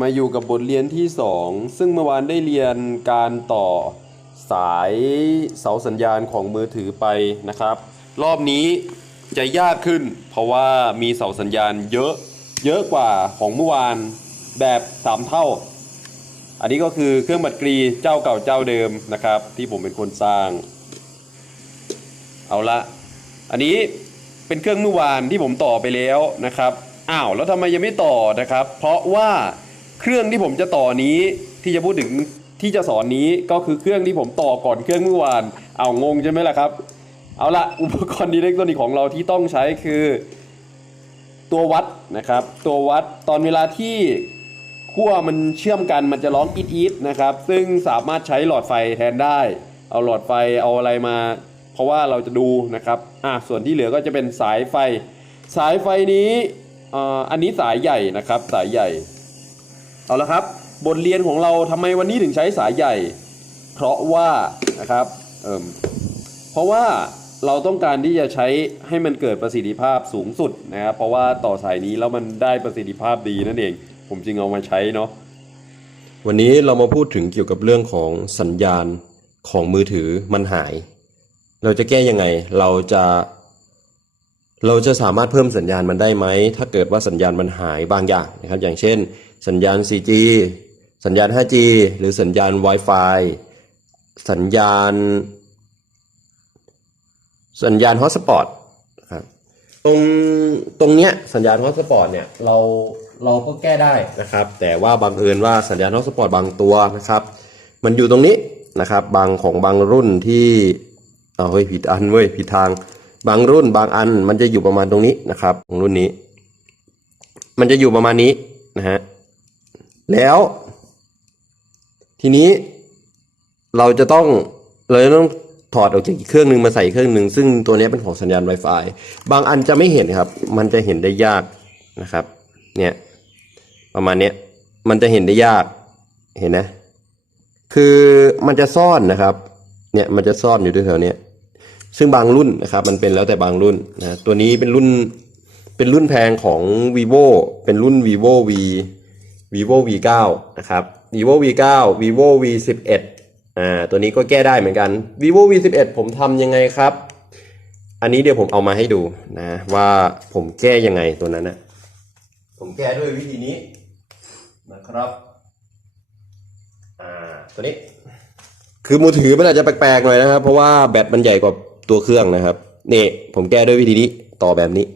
มาอยู่กับบทเรียนที่ 2 ซึ่งเมื่อวานได้เรียนการต่อสายเสาสัญญาณของมือถือไปนะครับ รอบนี้จะยากขึ้น เพราะว่ามีเสาสัญญาณเยอะเยอะกว่าของเมื่อวานแบบ 3 เท่า อันนี้ก็คือเครื่องบัตรกรีเจ้าเก่าเจ้าเดิมนะครับ ที่ผมเป็นคนสร้าง เอาละอันนี้เป็นเครื่องเมื่อวานที่ผมต่อไปแล้วนะครับอ้าวแล้วทำไมยังไม่ต่อนะครับ เพราะว่า เครื่องที่ผมจะต่อนี้ที่จะพูดถึงที่จะสอนนี้ก็คือเครื่องที่ผมต่อก่อนเครื่องเมื่อวาน เอางงใช่ไหมล่ะครับ เอาละอุปกรณ์อิเล็กทรอนิกส์ของเราที่ต้องใช้คือ ตัววัดนะครับ ตัววัดตอนเวลาที่ขั้วมันเชื่อมกันมันจะร้องอีดอีดนะครับ ซึ่งสามารถใช้หลอดไฟแทนได้ เอาหลอดไฟเอาอะไรมา เพราะว่าเราจะดูนะครับอะส่วนที่เหลือก็จะเป็นสายไฟ สายไฟนี้อ่อันนี้สายใหญ่นะครับสายใหญ่ เอาละครับ บทเรียนของเราทำไมวันนี้ถึงใช้สายใหญ่ เพราะว่านะครับเเพราะว่าเราต้องการที่จะใช้ให้มันเกิดประสิทธิภาพสูงสุดนะครับเพราะว่าต่อสายนี้แล้วมันได้ประสิทธิภาพดีนั่นเอง ผมจึงเอามาใช้เนาะวันนี้เรามาพูดถึงเกี่ยวกับเรื่องของสัญญาณของมือถือมันหาย เราจะแก้ยังไงเราจะ เราจะสามารถเพิ่มสัญญาณมันได้ไหมถ้าเกิดว่าสัญญาณมันหายบางอย่างนะครับ อย่างเช่น สัญญาณ 4G สัญญาณ 5G หรือสัญญาณ Wi-Fi สัญญาณ สัญญาณฮอตสปอตครับตรงตรงเนี้ยสัญญาณฮอตสปอตเนี่ยเราเราก็แก้ได้นะครับ แต่ว่าบังเอิญว่าสัญญาณฮอตสปอตบางตัวนะครับ มันอยู่ตรงนี้นะครับ บางของบางรุ่นที่เอาเฮ้ยผิดอันเว้ยผิดทาง บางรุ่นบางอันมันจะอยู่ประมาณตรงนี้นะครับของรุ่นนี้ มันจะอยู่ประมาณนี้นะฮะ แล้ว ทีนี้เราจะต้องเราจะต้องถอดออกจากอีกเครื่องหนึ่งมาใส่เครื่องหนึ่งซึ่งตัวนี้เป็นของสัญญาณ Wi-Fi บางอันจะไม่เห็นครับ มันจะเห็นได้ยากนะครับ เนี่ยประมาณนี้มันจะเห็นได้ยากเห็นนะ คือมันจะซ่อนนะครับ เนี่ยมันจะซ่อนอยู่ด้วยแถวเนี้ยซึ่งบางรุ่นนะครับ มันเป็นแล้วแต่บางรุ่นนะตัวนี้เป็นรุ่นเป็นรุ่นแพงของ vivo เป็นรุ่น vivo v vivo v 9นะครับ vivo v 9 vivo v 11อ่าตัวนี้ก็แก้ได้เหมือนกัน vivo v 11ผมทำยังไงครับ อันนี้เดี๋ยวผมเอามาให้ดูนะว่าผมแก้ยังไงตัวนั้นนะผมแก้ด้วยวิธีนี้นะครับอ่าตัวนี้ คือมือถือมันอาจจะแปลกๆหน่อยนะครับ เพราะว่าแบตมันใหญ่กว่าตัวเครื่องนะครับนี่ผมแก้ด้วยวิธีนี้ต่อแบบนี้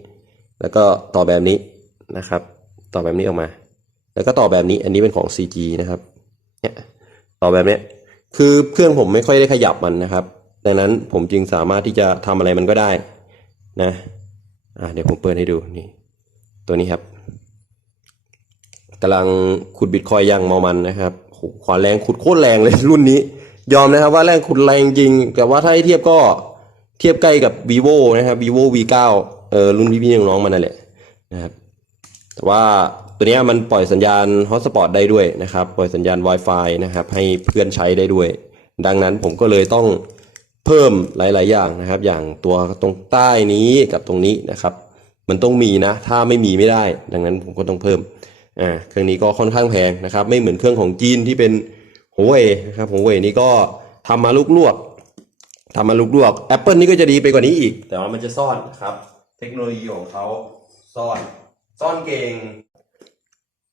แล้วก็ต่อแบบนี้นะครับ ต่อแบบนี้ออกมา แล้วก็ต่อแบบนี้ อันนี้เป็นของ CG นะครับ เนี่ย ต่อแบบเนี้ย คือเครื่องผมไม่ค่อยได้ขยับมันนะครับ ดังนั้นผมจึงสามารถที่จะทำอะไรมันก็ได้นะ อ่าเดี๋ยวผมเปิดให้ดูนี่ ตัวนี้ครับกำลังขุดบิตคอยอย่างเมามันนะครับขวานแรงขุดโคตรแรงเลยรุ่นนี้ ยอมนะครับว่าแรงขุดแรงจริง แต่ว่าถ้าให้เทียบก็เทียบใกล้กับ vivo นะครับ vivo v 9 เออรุ่นพี่ๆน้องๆมันนั่นแหละนะครับ แต่ว่า ตัวนี้มันปล่อยสัญญาณฮอตสปอตได้ด้วยนะครับ ปล่อยสัญญาณ Wi-Fi นะครับ ให้เพื่อนใช้ได้ด้วย ดังนั้นผมก็เลยต้องเพิ่มหลาย ๆ อย่างนะครับ อย่างตัวตรงใต้นี้กับตรงนี้นะครับ มันต้องมีนะ ถ้าไม่มีไม่ได้ ดังนั้นผมก็ต้องเพิ่มอ่าเครื่องนี้ก็ค่อนข้างแพงนะครับ ไม่เหมือนเครื่องของจีนที่เป็นหัวเว่ยนะครับหัวเว่ยนี่ก็ทำมาลูกลวกทำมาลูกลวก Apple นี่ก็จะดีไปกว่านี้อีก แต่ว่ามันจะซ่อนนะครับ เทคโนโลยีของเขาซ่อน ซ่อนเก่ง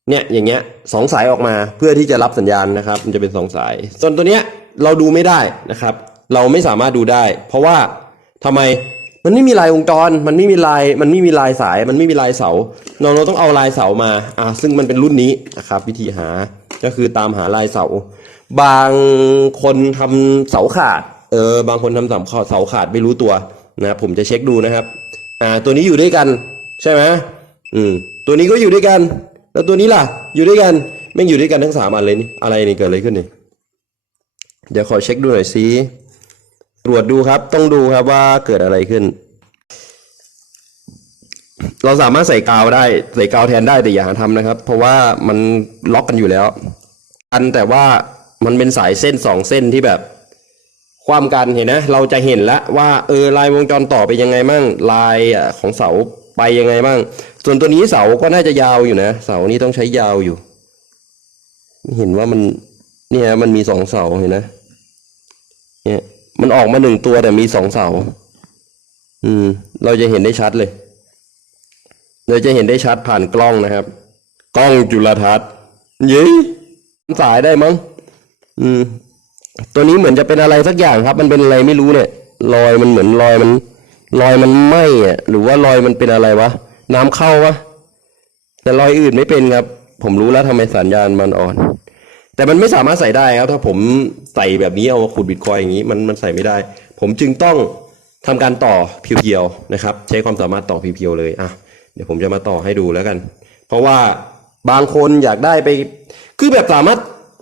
เนี่ยอย่างเงี้ยสองสายออกมาเพื่อที่จะรับสัญญาณนะครับ มันจะเป็นสองสาย ส่วนตัวเนี้ยเราดูไม่ได้นะครับ เราไม่สามารถดูได้ เพราะว่าทำไมมันไม่มีลายวงจร มันไม่มีลาย มันไม่มีลายสาย มันไม่มีลายเสา เราเราต้องเอาลายเสามา อ่าซึ่งมันเป็นรุ่นนี้นะครับ วิธีหา ก็คือตามหาลายเสา บางคนทำเสาขาด เออ บางคนทำเสาขาดเสาขาดไม่รู้ตัวนะครับผมจะเช็คดูนะครับ อ่า ตัวนี้อยู่ด้วยกัน ใช่ไหมอืม ตัวนี้ก็อยู่ด้วยกัน แล้วตัวนี้ล่ะ อยู่ด้วยกันแม่งอยู่ด้วยกันทั้งสามอันเลยนี่อะไรนี่เกิดอะไรขึ้นนี่เดี๋ยวขอเช็คดูหน่อยสิตรวจดูครับ ต้องดูครับว่าเกิดอะไรขึ้น เราสามารถใส่กาวได้ ใส่กาวแทนได้แต่อย่าหาทำนะครับ เพราะว่ามันล็อกกันอยู่แล้ว อันแต่ว่ามันเป็นสายเส้นสองเส้นที่แบบ ความกันเห็นนะ เราจะเห็นแล้วว่าเออลายวงจรต่อไปยังไงมั่งลายของเสาไปยังไงมั่ง ส่วนตัวนี้เสาก็น่าจะยาวอยู่นะ เสานี้ต้องใช้ยาวอยู่ เห็นว่ามันเนี่ยมันมีสองเสาเห็นนะเนี่ยมันออกมาหนึ่งตัวแต่มีสองเสา อืม เราจะเห็นได้ชัดเลย เราจะเห็นได้ชัดผ่านกล้องนะครับ กล้องจุลทรรศน์เย้ยสายได้มั้ง อืม ตัวนี้เหมือนจะเป็นอะไรสักอย่างครับ มันเป็นอะไรไม่รู้เนี่ย รอยมันเหมือนรอยมัน รอยมันไหม้อะหรือว่ารอยมันเป็นอะไรวะ น้ำเข้าวะแต่รอยอื่นไม่เป็นครับ ผมรู้แล้วทำไมสัญญาณมันอ่อน แต่มันไม่สามารถใส่ได้ครับ ถ้าผมใส่แบบนี้เอาขุดบิตคอยอย่างนี้มันมันใส่ไม่ได้ ผมจึงต้องทำการต่อเพียวๆนะครับ ใช้ความสามารถต่อเพียวๆเลยอะเดี๋ยวผมจะมาต่อให้ดูแล้วกัน เพราะว่าบางคนอยากได้ไป คือแบบสามารถ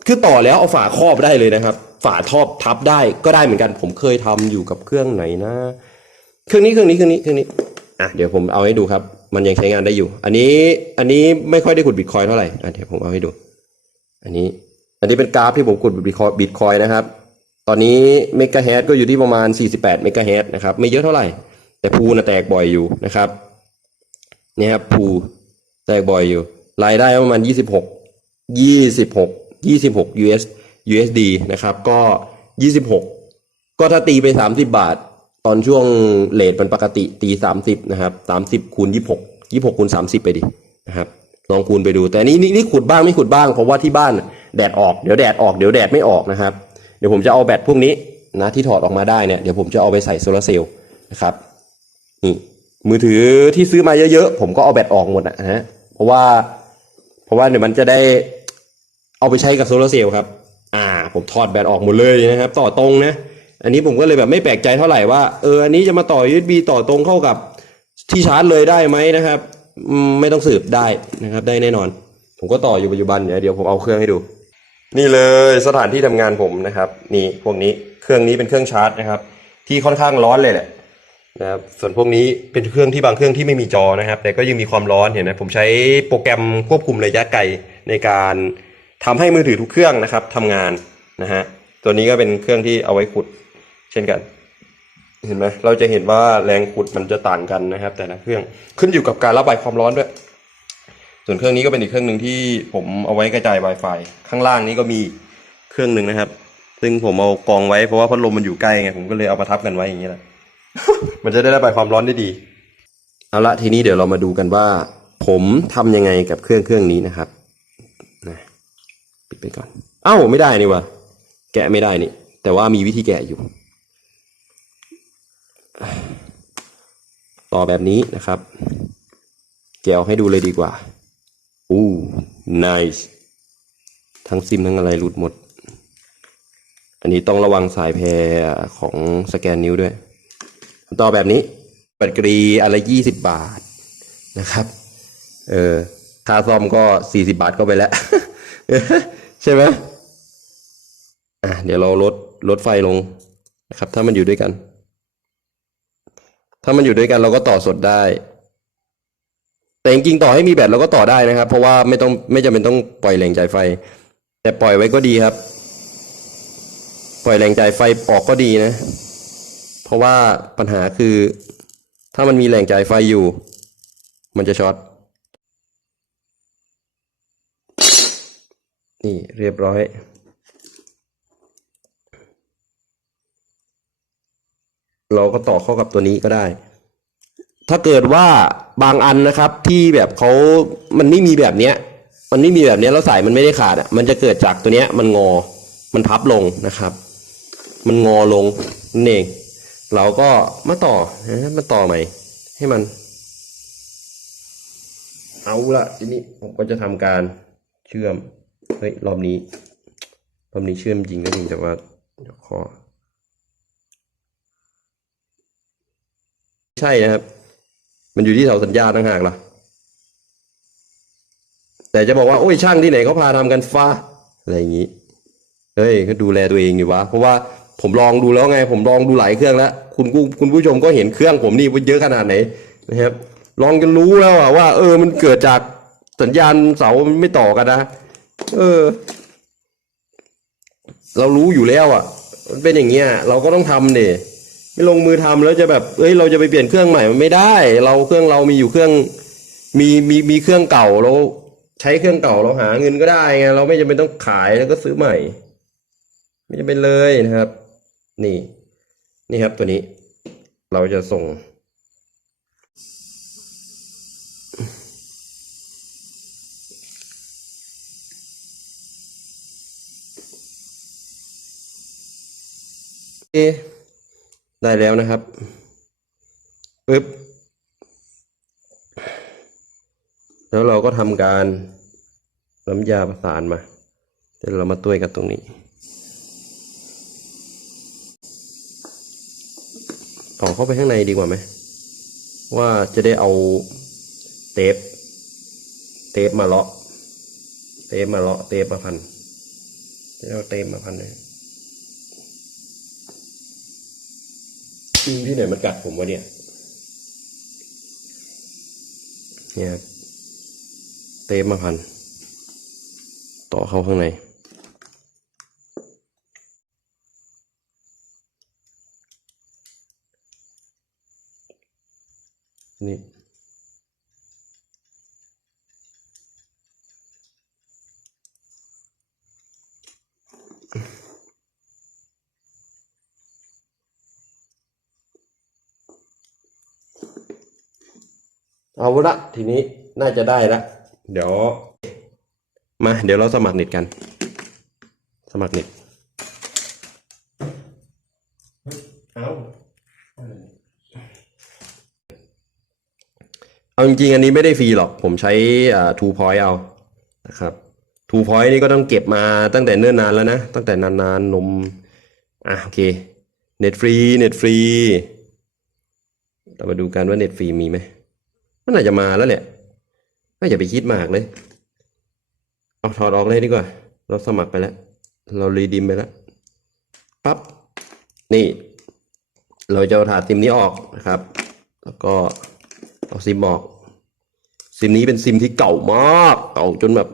คือต่อแล้วเอาฝาครอบได้เลยนะครับ ฝาทอบทับได้ก็ได้เหมือนกัน ผมเคยทำอยู่กับเครื่องไหนนะ เครื่องนี้เครื่องนี้เครื่องนี้เครื่องนี้อะเดี๋ยวผมเอาให้ดูครับ มันยังใช้งานได้อยู่ อันนี้อันนี้ไม่ค่อยได้ขุดบิตคอยเท่าไหร่เดี๋ยวผมเอาให้ดู อันนี้ อันนี้เป็นกราฟที่ผมขุดบิตคอยบิตคอยนะครับ ตอนนี้เมกะเฮดก็อยู่ที่ประมาณ 48เมกะเฮดนะครับ ไม่เยอะเท่าไหร่ แต่พูน่ะแตกบ่อยอยู่นะครับเนี่ยครับพูแตกบ่อยอยู่ รายได้ประมาณ 26 26 26 US USD นะครับ ก็ 26 ก็ถ้าตีไป 30 บาท ตอนช่วงเลทมันปกติตี30นะครับ30คูณ26 26คูณ30ไปดินะครับลองคูณไปดู แต่นี่นี่นี่ขุดบ้างไม่ขุดบ้างเพราะว่าที่บ้านแดดออกเดี๋ยวแดดออกเดี๋ยวแดดไม่ออกนะครับ เดี๋ยวผมจะเอาแบตพวกนี้นะที่ถอดออกมาได้เนี่ยเดี๋ยวผมจะเอาไปใส่โซลาร์เซลล์นะครับนี่มือถือที่ซื้อมาเยอะๆผมก็เอาแบตออกหมดนะฮะเพราะว่าเพราะว่าเดี๋ยวมันจะได้เอาไปใช้กับโซลาร์เซลล์ครับ อ่า ผมถอดแบตออกหมดเลยนะครับ ต่อตรงนะ อันนี้ผมก็เลยแบบไม่แปลกใจเท่าไหร่ว่าเอออันนี้จะมาต่อ USB ต่อตรงเข้ากับที่ชาร์จเลยได้ไหมนะครับไม่ต้องสืบได้นะครับได้แน่นอน ผมก็ต่ออยู่ปัจจุบันเดี๋ยวเดี๋ยวผมเอาเครื่องให้ดู นี่เลยสถานที่ทำงานผมนะครับ นี่พวกนี้เครื่องนี้เป็นเครื่องชาร์จนะครับ ที่ค่อนข้างร้อนเลยแหละนะครับส่วนพวกนี้เป็นเครื่องที่บางเครื่องที่ไม่มีจอนะครับ แต่ก็ยังมีความร้อนเห็นไหมผมใช้โปรแกรมควบคุมระยะไกลในการทำให้มือถือทุกเครื่องนะครับทำงานนะฮะตัวนี้ก็เป็นเครื่องที่เอาไว้ขุด เช่นกัน เห็นไหมเราจะเห็นว่าแรงขุดมันจะต่างกันนะครับ แต่ละเครื่องขึ้นอยู่กับการระบายความร้อนด้วย ส่วนเครื่องนี้ก็เป็นอีกเครื่องหนึ่งที่ผมเอาไว้กระจาย Wi-Fi ข้างล่างนี้ก็มีเครื่องหนึ่งนะครับ ซึ่งผมเอากองไว้เพราะว่าพัดลมมันอยู่ใกล้ไงผมก็เลยเอามาทับกันไว้อย่างนี้แหละมันจะได้ระบายความร้อนได้ดีเอาละทีนี้เดี๋ยวเรามาดูกันว่า ผมทำยังไงกับเครื่องเครื่องนี้นะครับนะปิดไปก่อน เอ้าไม่ได้นี่วะแกะไม่ได้นี่ แต่ว่ามีวิธีแกะอยู่ ต่อแบบนี้นะครับ แกะออกให้ดูเลยดีกว่า อู้ nice ทั้งซิมทั้งอะไรหลุดหมด อันนี้ต้องระวังสายแพรของสแกนนิ้วด้วย ต่อแบบนี้แบตเตอรี่อะไรยี่สิบบาทนะครับ เออค่าซ่อมก็สี่สิบาทก็ไปแล้ว ใช่ไหมอะเดี๋ยวเราลดลดไฟลงนะครับ ถ้ามันอยู่ด้วยกัน ถ้ามันอยู่ด้วยกันเราก็ต่อสดได้ แต่จริงๆต่อให้มีแบตเราก็ต่อได้นะครับ เพราะว่าไม่ต้องไม่จำเป็นต้องปล่อยแรงจ่ายไฟ แต่ปล่อยไว้ก็ดีครับ ปล่อยแรงจ่ายไฟออกก็ดีนะ เพราะว่าปัญหาคือ ถ้ามันมีแหล่งจ่ายไฟอยู่ มันจะช็อตนี่เรียบร้อย เราก็ต่อเข้ากับตัวนี้ก็ได้ ถ้าเกิดว่าบางอันนะครับที่แบบเขามันไม่มีแบบเนี้ย มันไม่มีแบบเนี้ยแล้วสายมันไม่ได้ขาดอะมันจะเกิดจากตัวเนี้ย มันงอ มันพับลงนะครับ มันงอลงนั่นเองเราก็มาต่อนะมาต่อใหม่ ให้มัน เอาละทีนี้ผมก็จะทำการเชื่อมเฮ้ยรอบนี้รอบนี้เชื่อมจริงก็จริงแต่ว่าเดี๋ยวขอ ใช่นะครับ มันอยู่ที่เสาสัญญาณต่างหากล่ะ แต่จะบอกว่าโอ้ยช่างที่ไหนเขาพาทำกันฟ้า อะไรอย่างนี้ เฮ้ยก็ดูแลตัวเองดีวะ เพราะว่าผมลองดูแล้วไง ผมลองดูหลายเครื่องแล้วคุณคุณผู้ชมก็เห็นเครื่องผมนี่ว่าเยอะขนาดไหนนะครับลองจนรู้แล้วอะว่า เออ มันเกิดจากสัญญาณเสามันไม่ต่อกันนะเออ เรารู้อยู่แล้วอะมันเป็นอย่างเงี้ยเราก็ต้องทำเนี่ย ไม่ลงมือทำแล้วจะแบบเอ้ยเราจะไปเปลี่ยนเครื่องใหม่มันไม่ได้ เราเครื่องเรามีอยู่เครื่องมีมีมีเครื่องเก่าแล้วใช้เครื่องเก่าเราหาเงินก็ได้ไงเราไม่จำเป็นต้องขายแล้วก็ซื้อใหม่ ไม่จำเป็นเลยนะครับ นี่ นี่ครับตัวนี้ เราจะส่งโอเค ได้แล้วนะครับปึ๊บแล้วเราก็ทำการน้ำยาประสานมาเดี๋ยวเรามาต้วยกันตรงนี้เอเข้าไปข้างในดีกว่าไหมว่าจะได้เอาเทปเทปมาเลาะเทปมาเลาะเทปมาพันจะได้เอาเทปมาพันเลย อืมที่ไหนมันกัดผมวะเนี่ย เนี่ยครับเตปมาพัน ต่อเข้าข้างใน นี่ เอาละทีนี้น่าจะได้ละเดี๋ยว มา เดี๋ยวเราสมัครเน็ตกัน สมัครเน็ตเอาเอาจริงๆอันนี้ไม่ได้ฟรีหรอก ผมใช้อ่า Two Point เอานะครับ Two Point นี่ก็ต้องเก็บมาตั้งแต่เนิ่นนานแล้วนะ ตั้งแต่นานๆนมอะโอเคเน็ตฟรีเน็ตฟรีเรามาดูกันว่าเน็ตฟรีมีไหม มันอาจจะมาแล้วแหละไม่อย่าไปคิดมากเลย เอาถอดออกเลยดีกว่า เราสมัครไปแล้ว เรารีดีมไปแล้วปั๊บนี่ เราจะเอาถาดซิมนี้ออกนะครับ แล้วก็เอาซิมออก ซิมนี้เป็นซิมที่เก่ามากเก่าจนแบบ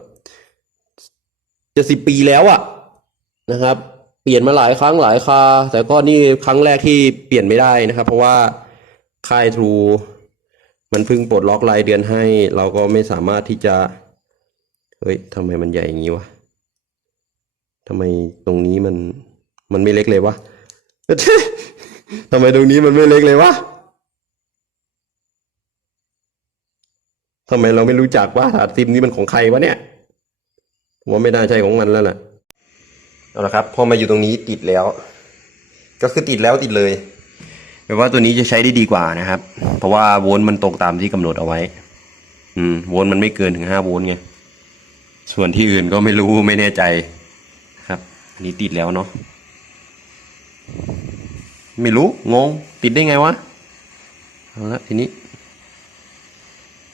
จะสิบปีแล้วอะนะครับ เปลี่ยนมาหลายครั้งหลายคราแต่ก็นี่ครั้งแรกที่เปลี่ยนไม่ได้นะครับ เพราะว่าค่ายทรู มันเพิ่งปลดล็อกรายเดือนให้ เราก็ไม่สามารถที่จะ เฮ้ยทำไมมันใหญ่อย่างนี้วะทำไมตรงนี้มัน มันไม่เล็กเลยวะทำไมตรงนี้มันไม่เล็กเลยวะทำไมเราไม่รู้จักว่าถาดซิมนี้มันของใครวะเนี่ยว่าไม่น่าใช่ของมันแล้วล่ะเอาละครับ พอมาอยู่ตรงนี้ติดแล้ว ก็คือติดแล้วติดเลย แปลว่าตัวนี้จะใช้ได้ดีกว่านะครับ เพราะว่าโวลต์มันตรงตามที่กำหนดเอาไว้ อืมโวลต์มันไม่เกินถึงห้าโวลต์ไงส่วนที่อื่นก็ไม่รู้ไม่แน่ใจครับอันนี้ติดแล้วเนาะไม่รู้งง ติดได้ไงวะเอาละทีนี้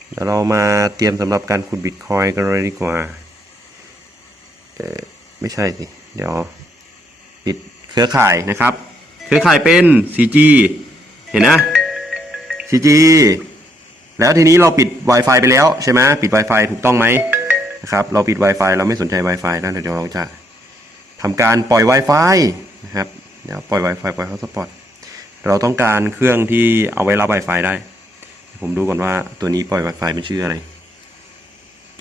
เดี๋ยวเรามาเตรียมสำหรับการขุดบิตคอยกันเลยดีกว่าเออไม่ใช่สิ เดี๋ยวปิดเครือข่ายนะครับ รือข่ายเป็น 4G เห็นนะ 4G แล้วทีนี้เราปิด Wi-Fi ไปแล้วใช่ไหมปิด Wi-Fi ถูกต้องไหมนะครับ เราปิด Wi-Fi เราไม่สนใจ Wi-Fi แล้วเดี๋ยวเราจะทำการปล่อย Wi-Fi นะครับ เดี๋ยวปล่อย Wi-Fi ปล่อย Hotspot เราต้องการเครื่องที่เอาไว้รับ Wi-Fi ได้ ผมดูก่อนว่าตัวนี้ปล่อย Wi-Fi เป็นชื่ออะไร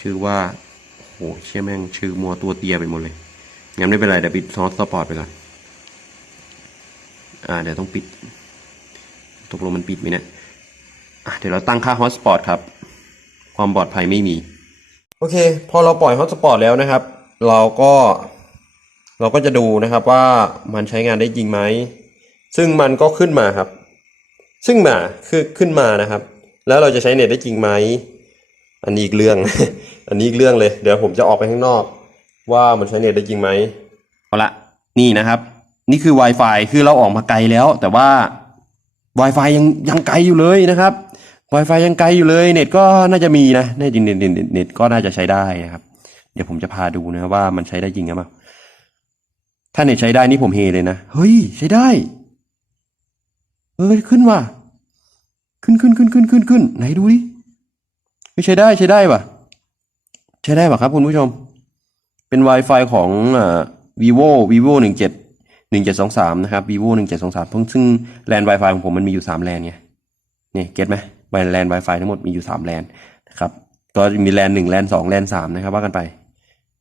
ชื่อว่าโอ้โหเชี่ยแม่งชื่อมัวตัวเตียไปหมดเลยงั้นไม่เป็นไรเดี๋ยวปิด Hotspot ไปก่อน อ่าเดี๋ยวต้องปิด ตกลงมันปิดไหมเนี่ยอะเดี๋ยวเราตั้งค่า Hotspot ครับ ความปลอดภัยไม่มี โอเค พอเราปล่อย Hotspot แล้วนะครับ เราก็เราก็จะดูนะครับว่ามันใช้งานได้จริงไหม ซึ่งมันก็ขึ้นมาครับ ซึ่งมาคือขึ้นมานะครับ แล้วเราจะใช้เน็ตได้จริงไหม อันนี้อีกเรื่อง อันนี้อีกเรื่องเลย เดี๋ยวผมจะออกไปข้างนอก ว่ามันใช้เน็ตได้จริงไหมเอาละนี่นะครับ นี่คือ Wi-Fi คือเราออกมาไกลแล้ว แต่ว่า Wi-Fi ยังยังไกลอยู่เลยนะครับ Wi-Fi ยังไกลอยู่เลยเน็ตก็น่าจะมีนะน่าจะเน็ตเน็ตเน็ตเน็ตก็น่าจะใช้ได้นะครับ เดี๋ยวผมจะพาดูนะว่ามันใช้ได้จริงหรือเปล่าถ้าเน็ตใช้ได้นี่ผมเฮเลยนะ เฮ้ย ใช้ได้ เออขึ้นว่ะ ขึ้นขึ้นขึ้นขึ้นขึ้นขึ้นไหนดูดิเฮ้ยใช้ได้ใช้ได้ว่ะ ใช้ได้ป่ะครับคุณผู้ชม เป็น Wi-Fi ของอ่า vivo vivo หนึ่งเจ็ด หนึ่งเจ็ดสองสามนะครับ vivo หนึ่งเจ็ดสองสามซึ่งแลน Wi-Fi ของผมมันมีอยู่สามแลนไงเนี่ยเก็ตไหมแลน Wi-Fi ทั้งหมดมีอยู่สามแลนนะครับก็มีแลนหนึ่งแลนสองแลนสามนะครับว่ากันไป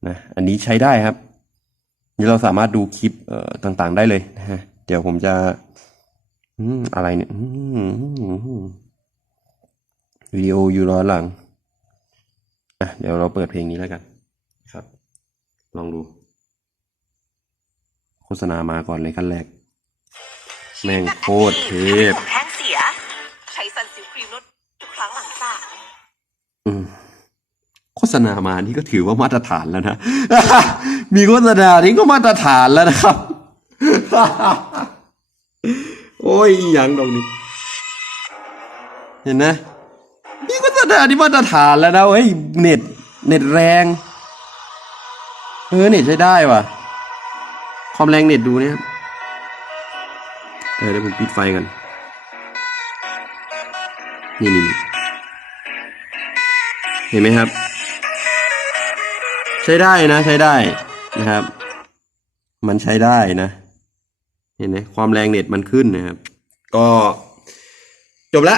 นะอันนี้ใช้ได้ครับ นี่เราสามารถดูคลิปเอ่อต่างๆได้เลยนะฮะเดี๋ยวผมจะอืมอะไรเนี่ยวิดีโออยู่ร้อนหลังอะเดี๋ยวเราเปิดเพลงนี้แล้วกัน ครับ ลองดู ฆษณามาก่อนเลยขั้นแรก แม่งโคตรเทพผมแห้งเสีย ใช้ซันซิลครีมนวดทุกครั้งหลังสระอืมโฆษณามานี่ก็ถือว่ามาตรฐานแล้วนะ มีโฆษณานี่ก็มาตรฐานแล้วนะครับ โอ้ยอหยังตรงนี้ เห็นนะมีโฆษณาที่มาตรฐานแล้วนะเฮ้ยเน็ต เน็ตแรง เออเน็ตใช้ได้ว่ะ ความแรงเน็ตดูเนี่ยเออเดี๋ยวผมปิดไฟกันนี่นี่นี่เห็นไหมครับ ใช้ได้นะใช้ได้นะครับ มันใช้ได้นะ เห็นไหมความแรงเน็ตมันขึ้นนะครับ ก็จบละ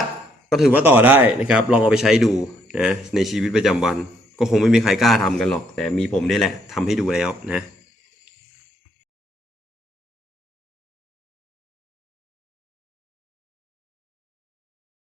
ก็ถือว่าต่อได้นะครับ ลองเอาไปใช้ดูนะในชีวิตประจำวัน ก็คงไม่มีใครกล้าทำกันหรอก แต่มีผมนี่แหละทำให้ดูแล้วนะ